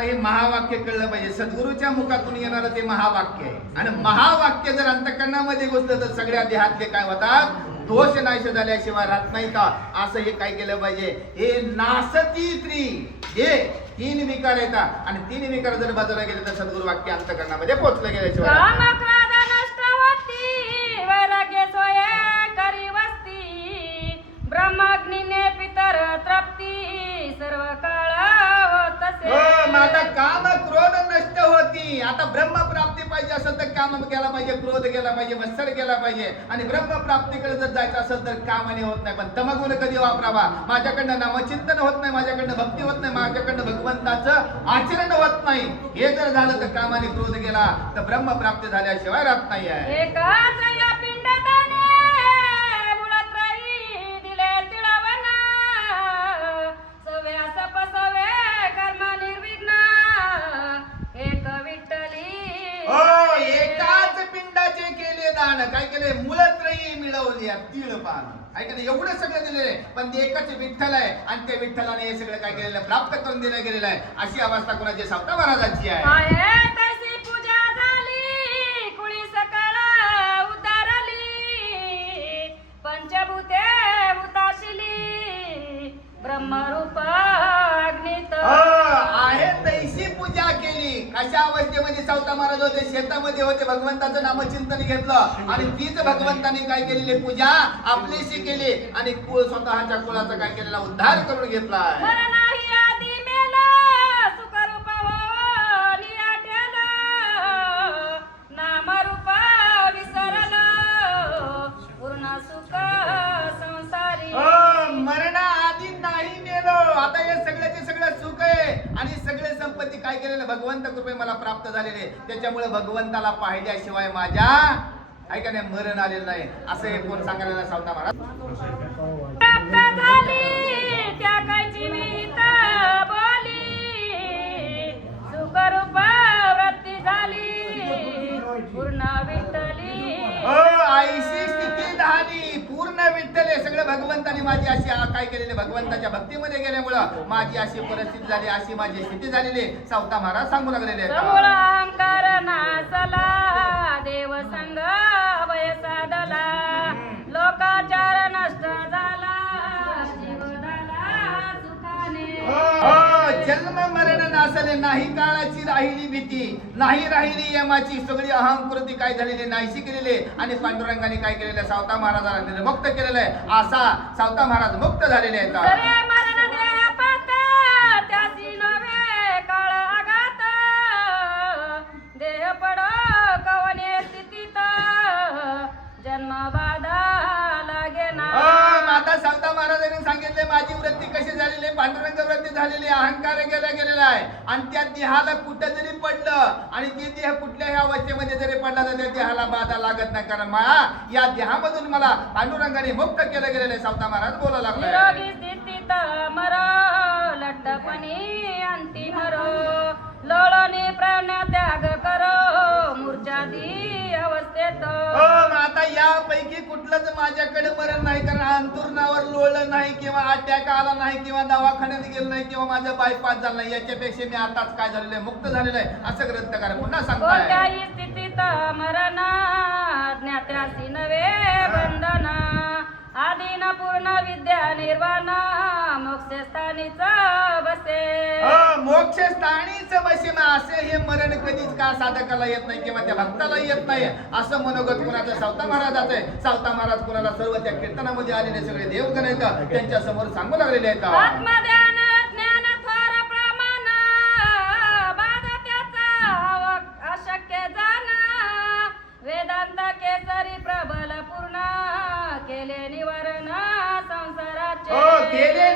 आता हे महावाक्य कळलं पाहिजे. सद्गुरूच्या मुखातून येणारं ते महावाक्य आहे. आणि महावाक्य जर अंतःकरणामध्ये घुसलं तर सगळ्या देहातले काय होतात, दोष नाश झाल्याशिवाय राहत नाही का. असं हे काय केलं पाहिजे, हे नासती त्रि, हे 3 विकार येतात आणि 3 विकार जर बाजूला गेले तर सद्गुरु वाक्य अंतःकरणामध्ये पोहोचलं गेल्याशिवाय वैराग्य सोये करी वस्ती, ब्रह्माग्नीने पितर तृप्ती, सर्व काळ होतसे. आता काम क्रोध नष्ट होती. आता ब्रह्म प्राप्ती पाहिजे असेल तर काम केला पाहिजे, क्रोध गेला पाहिजे, मत्सर गेला पाहिजे. आणि ब्रह्म प्राप्तीकडे जर जायचं असेल तर कामाने होत नाही. पण तमगुण कधी वापरावा, माझ्याकडनं नामचिंतन होत नाही, माझ्याकडनं भक्ती होत नाही, माझ्याकडनं भगवंताचं आचरण होत नाही. हे जर झालं तर कामाने क्रोध गेला तर ब्रह्म प्राप्ती झाल्याशिवाय राहत नाही आहे. एकाच या पिंडदाने मुळत्रयी दिले तिळवना, सवे सपसवे कर्म निर्विघ्न, एक विठ्ठली. एकाच पिंडाचे केले दान, काय केले, मूलत्रयी मिळवली तीळ पान. ऐकलं, एवढं सगळं दिलेलं आहे. पण ते एकच विठ्ठल आहे आणि त्या विठ्ठलाने हे सगळं काय केलेलं, प्राप्त करून दिलं गेलेलं आहे. अशी अवस्था कोणाची, सावता महाराजांची आहे. तशी पूजा झाली, कुळी सकळ उतारली, पंचभूते उताशिली, ब्रह्मरूप अग्नित. आहे तैशी पूजा केली. कशा अवस्थेमध्ये सावता महाराज होते, शेतामध्ये होते, भगवंताचं नामचिंतन घेतलं आणि तीच भगवंताने काय केलेली पूजा आपलीशी केली आणि स्वतःच्या कुळाचा काय केलेला उद्धार करून घेतला. नाही आधी मेला, सुखरूप नियाठेल, नामरूप विसरल, पूर्ण सुख संसारी. मरणा आधी नाही मेलो. आता हे सगळ्याचे सगळं सुख आहे आणि सगळे संपत्ती काय केलेलं, भगवंत कृपे मला प्राप्त झालेले. त्याच्यामुळे भगवंताला पाहिल्याशिवाय माझ्या ऐका नाही मरण आलेलं नाही. असं हे कोण सांगायला सावता महाराज. प्राप्त झाली त्या कायची विहित बोली, सुखरूप वृत्ती झाली, पूर्ण विठ्ठली. आईशी स्थिती झाली, पूर्ण विठ्ठले. सगळं भगवंताने माझी अशी काय केलेले, भगवंताच्या भक्तीमध्ये गेल्यामुळं माझी अशी परिस्थिती झाली, अशी माझी स्थिती झालेली. सावता महाराज सांगू लागलेले समूळ अहंकार नासला, देव संग भय साधला, लोकाचार नष्ट झाला, जीव झाला सुखाने. जन्म मरण नासले, नाही काळाची राहिली भीती, नाही राहिली यमाची. सगळी अहंकृती काय झालेली, नाहीशी केलेली आणि पांडुरंगाने काय केलेलं, सावता महाराजांना मुक्त केलेलं आहे. असा सावता महाराज मुक्त झालेले आहेत. मरण देह पात, त्यासी नव्हे काळ आघात, देह पडो कवने स्थितीत, जन्म बाधा लागे ना. आता सावता महाराजांनी सांगितले माझी वृत्ती कशी झालेली, पांडुरंग वृत्ती झालेली, अहंकार गेलेला आहे. आणि त्या देहाला कुठं जरी पडलं आणि ते देह कुठल्याही अवस्थेमध्ये जरी पडला तर त्या देहाला बाधा लागत नाही. कारण या देहामधून मला पांडुरंगाने मुक्त केलं गेलेलं आहे. सावता महाराज बोलायला लागले, निरोगी स्थितीत मरो, लठ्ठपणी अंती मरो, लोळणी प्राण त्याग करो, मूर्छादी अवस्थेत. आता यापैकी कुठलंच माझ्याकडे मरण नाही. कारण अंतुरणावर लोळलं नाही किंवा अटॅक आला नाही किंवा दवाखान्यात गेलो नाही किंवा माझं बायपास झालं नाही. याच्यापेक्षा मी आताच काय झालेलं आहे, मुक्त झालेलं आहे. असं ग्रंथकार पुन्हा सांगताय. कोणत्याही स्थितीत मरण, ज्ञात्यासी नवे बंधन, आदिन पूर्ण विद्या निर्वाण, मोक्षस्थानीच बसे. मोक्षस्थानीच बसे. असे हे मरण कधीच का साधकाला येत नाही किंवा त्या भक्ताला येत नाही. असं मनोगत कुणाचं, सावता महाराजाचं आहे. सावता महाराज कुणाला सर्व त्या कीर्तनामध्ये आलेले सगळे देवगण आहेत त्यांच्या समोर सांगू लागलेले आहेत. आत्मध्यान ज्ञान थोर प्रमाण, बाध त्याचा अशक्य जाण, वेदांत केसरी प्रबल पूर्ण, केले निवारण संसाराचे. केले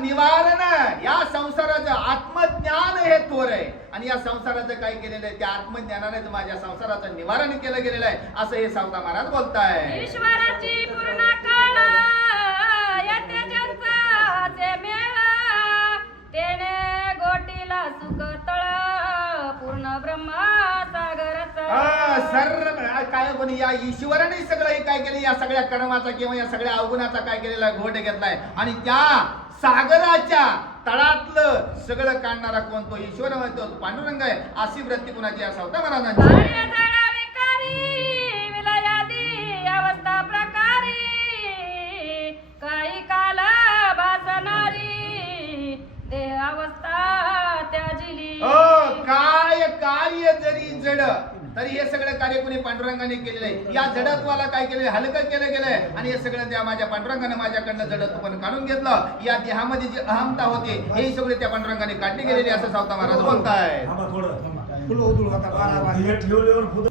निवारण या संसाराचं आत्मज्ञान हे थोर आहे. आणि या संसाराचं काय केलेलं आहे, त्या आत्मज्ञानानेच माझ्या संसाराचं निवारण केलं गेलेलं आहे. असं हे सावता महाराज बोलताय. ईश्वराची पूर्ण काळ येते ज्यांचा मेळ, तेने गोटीला सुख तळ, पूर्ण ब्रह्मा सागरचा. सर्व काय कोणी या ईश्वराने सगळं हे काय केलं, या सगळ्या कर्माचा किंवा या सगळ्या अवगुणाचा काय केलेला घोट घेतलाय आणि त्या सागराच्या तळातलं सगळं काढणारा कोण तो ईश्वर म्हणतो पांडुरंग आहे. अशी वृत्ती कुणाची असा होता महाराजांची. कार्य जडा विकारी विलयादी अवस्था प्रकारी काही काल भासणारी देह अवस्था त्याजिली. काय कार्य जरी जड तरी हे सगळं कार्य कोणी पांडुरंगाने केलेलं आहे. या जडत्वाला काय केलंय, हलकं केलं गेलंय आणि हे सगळं त्या माझ्या पांडुरंगाने माझ्याकडनं जडत्व पण काढून घेतलं. या देहामध्ये जी अहमता होते हे सगळे त्या पांडुरंगाने काढली गेलेली असं सावता महाराज बोलताय. ठेवल्यावर